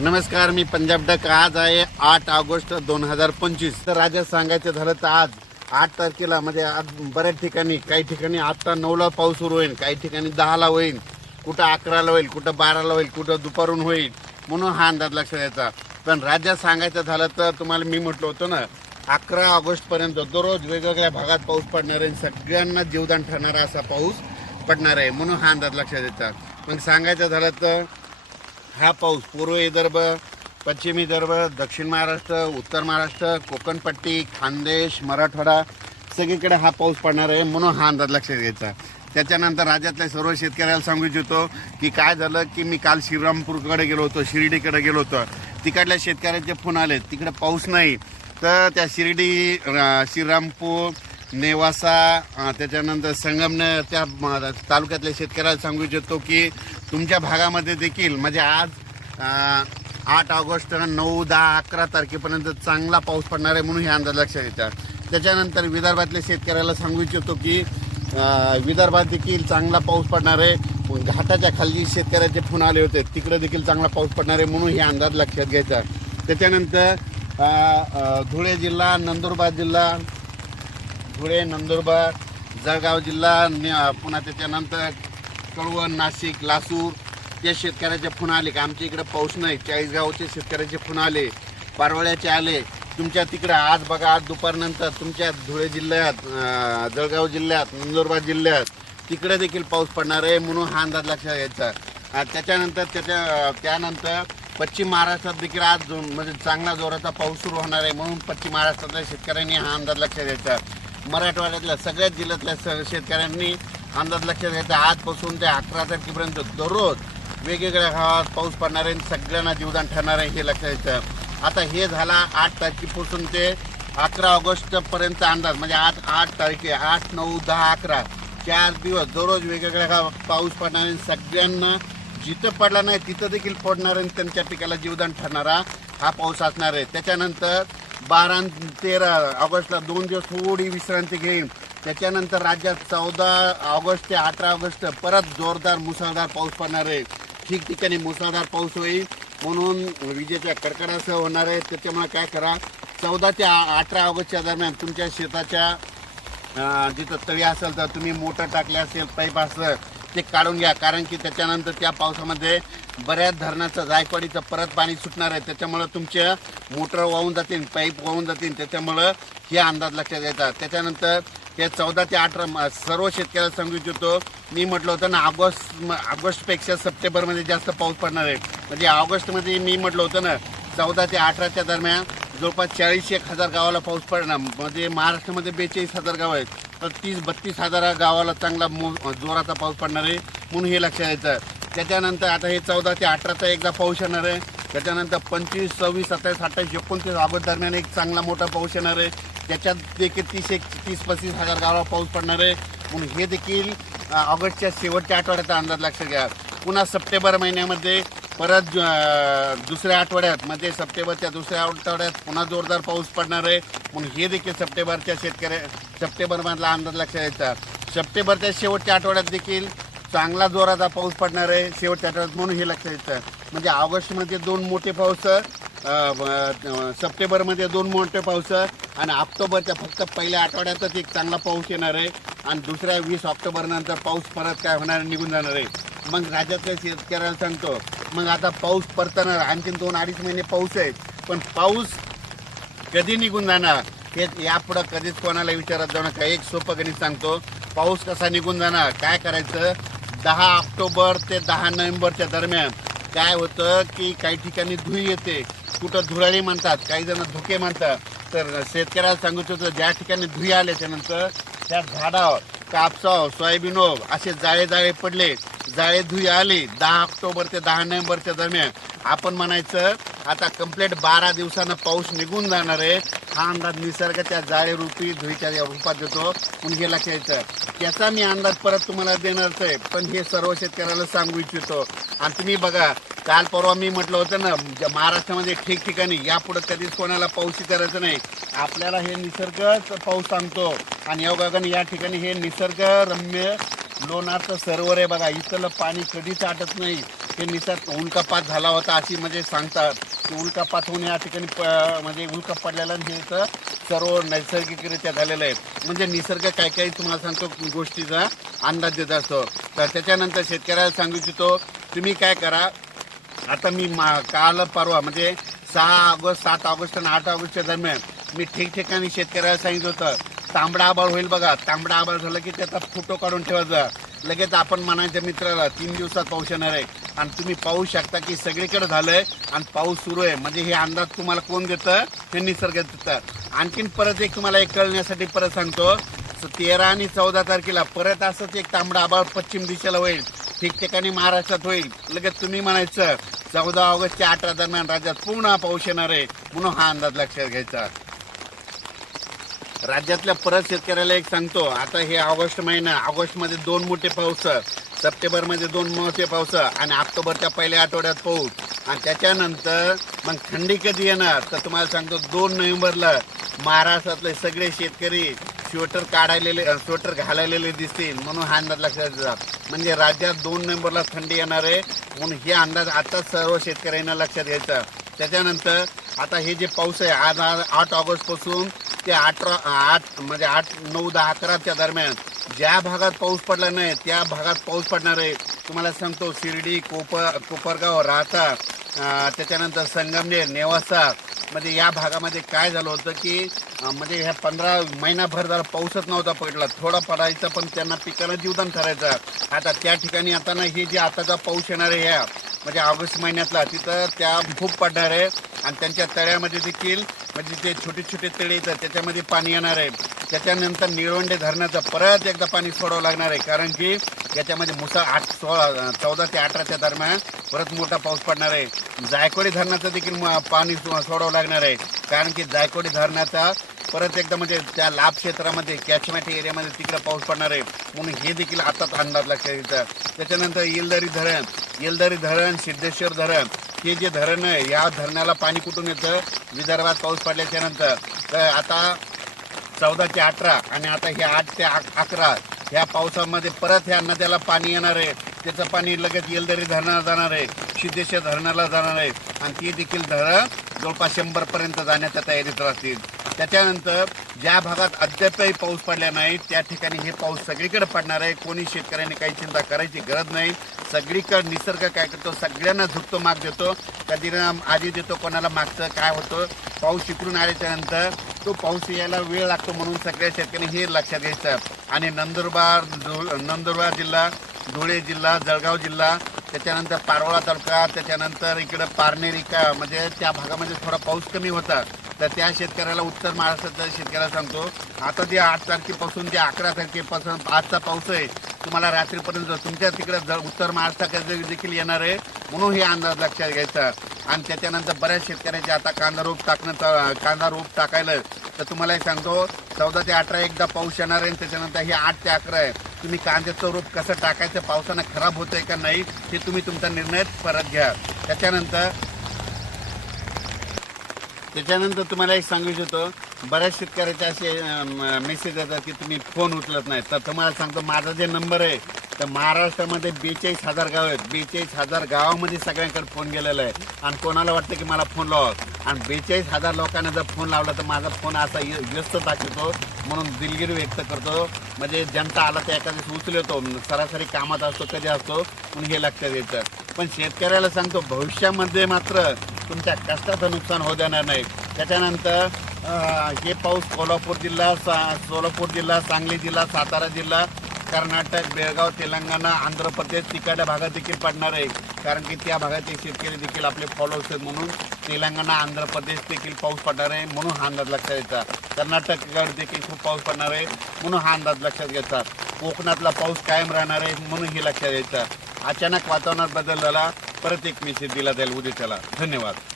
नमस्कार मी पंजाब डक आज आहे आठ ऑगस्ट दोन हजार पंचवीस तर राज्यात सांगायचं झालं तर आज आठ तारखेला म्हणजे आज बऱ्याच ठिकाणी काही ठिकाणी आत्ता नऊला पाऊस सुरू होईल काही ठिकाणी दहाला होईल कुठं अकराला होईल कुठं बाराला होईल कुठं दुपारून होईल म्हणून हा अंदाज लक्षात द्यायचा पण राज्यात सांगायचं झालं तर तुम्हाला मी म्हटलं होतं ना अकरा ऑगस्टपर्यंत दररोज वेगवेगळ्या भागात पाऊस पडणार आहे सगळ्यांना जीवदान ठरणारा असा पाऊस पडणार आहे म्हणून हा अंदाज लक्षात द्यायचा मग सांगायचं झालं तर हा पाऊस पूर्व विदर्भ पश्चिम विदर्भ दक्षिण महाराष्ट्र उत्तर महाराष्ट्र कोकणपट्टी खानदेश मराठवाडा सगळीकडे हा पाऊस पडणार आहे म्हणून हा अंदाज लक्षात घ्यायचा त्याच्यानंतर राज्यातल्या सर्व शेतकऱ्याला सांगू इच्छितो की काय झालं की मी काल श्रीरामपूरकडे गेलो होतो शिर्डीकडे गेलो होतो तिकडल्या शेतकऱ्यांचे फोन आले तिकडे पाऊस नाही तर त्या शिर्डी श्रीरामपूर नेवासा त्याच्यानंतर संगमनेर त्या तालुक्यातल्या शेतकऱ्याला सांगू इच्छितो की तुमच्या भागामध्ये देखील म्हणजे आज आठ ऑगस्ट नऊ दहा अकरा तारखेपर्यंत चांगला पाऊस पडणार आहे म्हणून हे अंदाज लक्षात येतात त्याच्यानंतर विदर्भातल्या शेतकऱ्याला सांगू इच्छितो की विदर्भात देखील चांगला पाऊस पडणार आहे घाटाच्या खाली शेतकऱ्याचे फोन आले होते तिकडे देखील चांगला पाऊस पडणार आहे म्हणून हे अंदाज लक्षात घ्यायचा त्याच्यानंतर धुळे जिल्हा नंदुरबार जिल्हा धुळे नंदुरबार जळगाव जिल्हा पुन्हा त्याच्यानंतर कळवण नाशिक लासूर त्या शेतकऱ्याचे फोन आले का आमच्या इकडे पाऊस नाही चाळीसगावचे शेतकऱ्याचे फोन आले पारवळ्याचे आले तुमच्या तिकडं आज बघा आज दुपारनंतर तुमच्या धुळे जिल्ह्यात जळगाव जिल्ह्यात नंदुरबार जिल्ह्यात तिकडे देखील पाऊस पडणार आहे म्हणून हा अंदाज लक्षात घ्यायचा त्याच्यानंतर त्याच्या त्यानंतर पश्चिम महाराष्ट्रात देखील आज म्हणजे चांगला जोराचा पाऊस सुरू होणार आहे म्हणून पश्चिम महाराष्ट्रातल्या शेतकऱ्यांनी हा अंदाज लक्षात घ्यायचा मराठवाड्यातल्या सगळ्याच जिल्ह्यातल्या स शेतकऱ्यांनी अंदाज लक्षात घ्यायचा आजपासून ते अकरा तारखेपर्यंत दररोज वेगवेगळ्या गावात पाऊस पडणार आहे सगळ्यांना जीवदान ठरणार आहे हे लक्षात घ्यायचं आता हे झाला आठ तारखेपासून ते अकरा ऑगस्टपर्यंत अंदाज म्हणजे आज आठ तारखे आठ नऊ दहा अकरा चार दिवस दररोज वेगवेगळ्या गावात पाऊस पडणार आहे सगळ्यांना जिथं पडला नाही तिथं देखील पडणार आणि त्यांच्या पिकाला जीवदान ठरणारा हा पाऊस असणार आहे त्याच्यानंतर बारा तेरा ऑगस्टला दोन दिवस थोडी विश्रांती घेईन त्याच्यानंतर राज्यात चौदा ऑगस्ट ते अठरा ऑगस्ट परत जोरदार मुसळधार पाऊस पडणार आहे ठिकठिकाणी मुसळधार पाऊस होईल म्हणून विजेच्या कडकडासह होणार आहे त्याच्यामुळे काय करा चौदा ते अठरा ऑगस्टच्या दरम्यान तुमच्या शेताच्या जिथं तळी असेल तर तुम्ही मोटर टाकल्या असेल पाईप असेल ते काढून घ्या कारण की त्याच्यानंतर त्या पावसामध्ये बऱ्याच धरणाचं जायकवाडीचं परत पाणी सुटणार आहे त्याच्यामुळं तुमच्या मोटर वाहून जातील पाईप वाहून जातील त्याच्यामुळं हे अंदाज लक्षात येतात त्याच्यानंतर हे चौदा ते अठरा सर्व शेतकऱ्याला सांगू इच्छितो मी म्हटलं होतं ना ऑगस्ट ऑगस्टपेक्षा सप्टेंबरमध्ये जास्त पाऊस पडणार आहे म्हणजे ऑगस्टमध्ये मी म्हटलं होतं ना चौदा ते अठराच्या दरम्यान जवळपास चाळीस एक हजार गावाला पाऊस पडणार म्हणजे महाराष्ट्रामध्ये बेचाळीस हजार गावं आहेत तर तीस बत्तीस हजार गावाला चांगला मो जोराचा पाऊस पडणार आहे म्हणून हे लक्षात यायचं त्याच्यानंतर आता हे चौदा ते अठराचा एकदा पाऊस येणार आहे त्याच्यानंतर पंचवीस सव्वीस सत्तावीस अठ्ठावीस एकोणतीस आबत दरम्यान एक चांगला मोठा पाऊस येणार आहे त्याच्यात देखील तीस एक तीस पस्तीस हजार गावाला पाऊस पडणार आहे म्हणून हे देखील ऑगस्टच्या शेवटच्या आठवड्याचा अंदाज लक्षात घ्या पुन्हा सप्टेंबर महिन्यामध्ये परत दुसऱ्या आठवड्यात म्हणजे सप्टेंबरच्या दुसऱ्या आठवड्यात पुन्हा जोरदार पाऊस पडणार आहे म्हणून हे देखील सप्टेंबरच्या शेतकऱ्या सप्टेंबर मधला अंदाज लक्षात यायचा सप्टेंबरच्या शेवटच्या आठवड्यात देखील चांगला जोराचा पाऊस पडणार आहे शेवटच्या आठवड्यात म्हणून हे लक्षात येतं म्हणजे ऑगस्टमध्ये दोन मोठे पाऊस सप्टेंबरमध्ये दोन मोठे पाऊस आणि ऑक्टोबरच्या फक्त पहिल्या आठवड्यातच एक चांगला पाऊस येणार आहे आणि दुसऱ्या वीस ऑक्टोबरनंतर पाऊस परत काय होणार निघून जाणार आहे मग राज्यातल्या शेतकऱ्याला सांगतो मग आता पाऊस परतणार आणखीन दोन अडीच महिने पाऊस आहे पण पाऊस कधी निघून जाणार हे यापुढं कधीच कोणाला विचारत जाऊ नका एक सोपं गणित सांगतो पाऊस कसा निघून जाणार काय करायचं दहा ऑक्टोबर ते दहा नोव्हेंबरच्या दरम्यान काय होतं की काही ठिकाणी धुई येते कुठं धुराळी म्हणतात काही जण धुके म्हणतात तर शेतकऱ्याला सांगू शकतो ज्या ठिकाणी धुई आल्याच्यानंतर त्या झाडावर सोयाबीन सोयाबीनो असे जाळे जाळे पडले जाळे धुई आली दहा ऑक्टोबर ते दहा नोव्हेंबरच्या दरम्यान आपण म्हणायचं आता कंप्लीट बारा दिवसानं पाऊस निघून जाणार आहे हा अंदाज त्या जाळे रूपी धुईच्या रूपात देतो मुलगेला खेळतं त्याचा मी अंदाज परत तुम्हाला देणारच आहे पण हे सर्व शेतकऱ्याला सांगू इच्छितो आणि तुम्ही बघा काल परवा मी म्हटलं होतं ना महाराष्ट्रामध्ये ठिकठिकाणी यापुढे कधीच कोणाला पाऊस करायचं नाही आपल्याला हे निसर्गच पाऊस सांगतो आणि योगागाने या ठिकाणी हे निसर्गरम्य लोणारचं सरोवर आहे बघा इथलं पाणी कधीच आटत नाही हे निसर्ग उनकापात झाला होता अशी म्हणजे सांगतात की पाठवून या ठिकाणी म्हणजे उल्का पडलेला हे तर सर्व नैसर्गिकरित्या झालेलं आहे म्हणजे निसर्ग काय काय तुम्हाला सांगतो गोष्टीचा अंदाज देत असतो तर त्याच्यानंतर शेतकऱ्याला सांगू इच्छितो तुम्ही काय करा आता मी मा काल परवा म्हणजे सहा ऑगस्ट सात ऑगस्ट आणि आठ ऑगस्टच्या दरम्यान मी ठिकठिकाणी शेतकऱ्याला सांगितलं होतं तांबडा आबाळ होईल बघा तांबडा आबाळ झालं की त्याचा फोटो काढून ठेवायचा लगेच आपण म्हणायच्या मित्राला तीन दिवसात पाऊस येणार आहे आणि तुम्ही पाहू शकता की सगळीकडे झालंय आणि पाऊस सुरू आहे म्हणजे हे अंदाज तुम्हाला कोण देतं हे निसर्ग देतं आणखीन परत एक तुम्हाला एक कळण्यासाठी परत सांगतो तेरा आणि चौदा तारखेला परत असंच एक तांबडा आबाळ पश्चिम दिशेला होईल ठिकठिकाणी महाराष्ट्रात होईल लगेच तुम्ही म्हणायचं चौदा ऑगस्टच्या अठरा दरम्यान राज्यात पूर्ण पाऊस येणार आहे म्हणून हा अंदाज लक्षात घ्यायचा राज्यातल्या परत शेतकऱ्याला एक सांगतो आता हे ऑगस्ट महिना ऑगस्टमध्ये दोन मोठे पाऊस मध्ये दोन मोठे पाऊस आणि ऑक्टोबरच्या पहिल्या आठवड्यात पाऊस आणि त्याच्यानंतर मग थंडी कधी येणार तर तुम्हाला सांगतो दोन नोव्हेंबरला महाराष्ट्रातले सगळे शेतकरी स्वेटर काढायलेले स्वेटर घालायलेले दिसतील म्हणून हा अंदाज लक्षात येतात म्हणजे राज्यात दोन नोव्हेंबरला थंडी येणार आहे म्हणून हे अंदाज आता सर्व शेतकऱ्यांना लक्षात घ्यायचा त्याच्यानंतर आता हे जे पाऊस आहे आज आठ ऑगस्टपासून ते अठरा आठ म्हणजे आठ नऊ दहा अकराच्या दरम्यान ज्या भागात पाऊस पडला नाही त्या भागात पाऊस पडणार आहे तुम्हाला सांगतो शिर्डी कोप कोपरगाव राहता त्याच्यानंतर संगमनेर नेवासा म्हणजे या भागामध्ये काय झालं होतं की म्हणजे ह्या पंधरा महिनाभर जरा पाऊसच नव्हता पडला थोडा पडायचा पण त्यांना पिकाला जीवदान ठरायचा आता त्या ठिकाणी आता ना हे जे आताचा पाऊस येणार आहे ह्या म्हणजे ऑगस्ट महिन्यातला तिथं त्या खूप पडणार आहे आणि त्यांच्या तळ्यामध्ये देखील म्हणजे ते छोटे छोटे तळे येतात त्याच्यामध्ये पाणी येणार आहे त्याच्यानंतर निळवंडे धरणाचं परत एकदा पाणी सोडावं लागणार आहे कारण की याच्यामध्ये मुसा आठ सोळा चौदा ते अठराच्या दरम्यान परत मोठा पाऊस पडणार आहे जायकवाडी धरणाचं देखील पाणी सोडावं लागणार आहे कारण की जायकवाडी धरणाचा परत एकदा म्हणजे त्या लाभ क्षेत्रामध्ये कॅचमॅट एरियामध्ये तिकडे पाऊस पडणार आहे म्हणून हे देखील आताच अंदाज लक्षात त्याच्यानंतर येलदारी धरण येलदारी धरण सिद्धेश्वर धरण हे जे धरण आहे या धरणाला पाणी कुठून येतं विदर्भात पाऊस पडल्याच्या नंतर तर आता चौदा ते अठरा आणि आता हे आठ ते अकरा ह्या पावसामध्ये परत ह्या नद्याला पाणी येणार आहे त्याचं पाणी लगेच येलदरी धरणाला जाणार आहे सिद्धेश्वर धरणाला जाणार आहे आणि ती देखील धरण जवळपास शंभरपर्यंत जाण्याच्या तयारीत राहतील त्याच्यानंतर ज्या भागात अद्यापही पाऊस पडला नाही त्या ठिकाणी हे पाऊस सगळीकडे पडणार आहे कोणी शेतकऱ्यांनी काही चिंता करायची गरज नाही सगळीकडे निसर्ग काय करतो सगळ्यांना झुकतो माग देतो कधी आधी देतो कोणाला मागचं काय होतं पाऊस शिकडून आल्याच्यानंतर तो पाऊस यायला वेळ लागतो म्हणून सगळ्या शेतकऱ्यांनी हे लक्षात घ्यायचं आणि नंदुरबार नंदुरबार जिल्हा धुळे जिल्हा जळगाव जिल्हा त्याच्यानंतर पारोळा तालुका त्याच्यानंतर इकडं पारनेरी का म्हणजे त्या भागामध्ये थोडा पाऊस कमी होता तर त्या शेतकऱ्याला उत्तर महाराष्ट्रातल्या शेतकऱ्याला सांगतो आता जे आठ तारखेपासून जे अकरा तारखेपासून आजचा पाऊस आहे तुम्हाला रात्रीपर्यंत तुमच्या तिकडे जर उत्तर महाराष्ट्राकडे देखील येणार आहे म्हणून हे अंदाज लक्षात घ्यायचा आणि त्याच्यानंतर बऱ्याच शेतकऱ्यांचे आता कांदा रोप टाकणं कांदा रोप टाकायला तर तुम्हालाही सांगतो चौदा ते अठरा एकदा पाऊस येणार आहे आणि त्याच्यानंतर हे आठ ते अकरा आहे तुम्ही कांद्याचं रोप कसं टाकायचं पावसानं खराब होतं आहे का नाही हे तुम्ही तुमचा निर्णय परत घ्या त्याच्यानंतर त्याच्यानंतर तुम्हाला एक सांगू इच्छितो बऱ्याच शेतकऱ्याचे असे मेसेज येतात की तुम्ही फोन उचलत नाही तर तुम्हाला सांगतो माझा जे नंबर आहे तर महाराष्ट्रामध्ये बेचाळीस हजार गाव आहेत बेचाळीस हजार गावामध्ये सगळ्यांकडे फोन गेलेला आहे आणि कोणाला वाटतं की मला फोन लावा आणि बेचाळीस हजार लोकांना जर फोन लावला तर माझा फोन असा व्यस्त दाखवतो म्हणून दिलगिरी व्यक्त करतो म्हणजे जनता आला तर एका दिवस उचलतो सरासरी कामात असतो कधी असतो म्हणून हे लक्षात येतं पण शेतकऱ्याला सांगतो भविष्यामध्ये मात्र तुमच्या कष्टाचं नुकसान होऊ देणार नाही त्याच्यानंतर हे पाऊस कोल्हापूर जिल्हा सा सोलापूर जिल्हा सांगली जिल्हा सातारा जिल्हा कर्नाटक बेळगाव तेलंगणा आंध्र प्रदेश तिकडल्या भागात देखील पडणार आहे कारण की त्या भागातील शेतकरी देखील आपले फॉलोअर्स म्हणून तेलंगणा आंध्र प्रदेश देखील पाऊस पडणार आहे म्हणून हा अंदाज लक्षात घ्यायचा कर्नाटकगड देखील खूप पाऊस पडणार आहे म्हणून हा अंदाज लक्षात घ्यायचा कोकणातला पाऊस कायम राहणार आहे म्हणून हे लक्षात येतं अचानक वातावरणात बदल झाला परत एक मेसेज दिला जाईल उद्याच्याला धन्यवाद